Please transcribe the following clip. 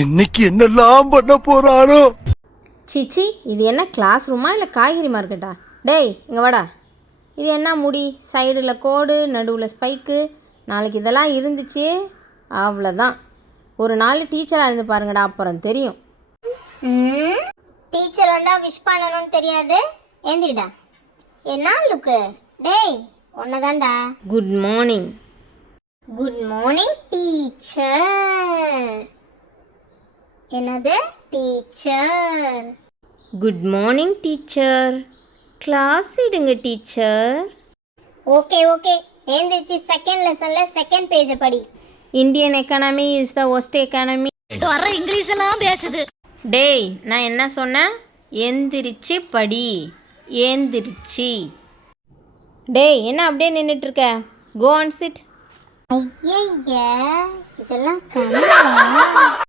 இன்னைக்கு என்னெல்லாம் பண்ண போறாரோ. சிச்சி, இது என்ன கிளாஸ் ரூமா இல்லை காய்கறி மார்க்கெட்டா? டேய் இங்கே வாடா. இது என்ன முடி, சைடில் கோடு, நடுவில் ஸ்பைக்கு, நாளைக்கு இதெல்லாம் இருந்துச்சு அவ்வளோதான். ஒரு நாள் டீச்சராக இருந்து பாருங்கடா, அப்புறம் தெரியும். டீச்சர் வந்தால் விஷ் பண்ணணும்னு தெரியாது. ஏந்திரிடா. என்ன லுக்கு? டேய் ஒன்னதான்டா. Good morning. Good morning teacher. என்னது teacher? Good morning teacher. Class எடுங்க டீச்சர். ஓகே ஓகே, ஏந்திரிச்சு செகண்ட் லெசனில் செகண்ட் பேஜை படி. Indian economy is the worst economy. வர இங்கிலீஷ் எல்லாம் பேசுது. டேய் நான் என்ன சொன்னேன்? எந்திரிச்சு படி. ஏந்திரிச்சு. டேய் என்ன அப்படியே நின்றுட்டுருக்க? Go and chit. ஐயய்ய, இதெல்லாம் கனவா?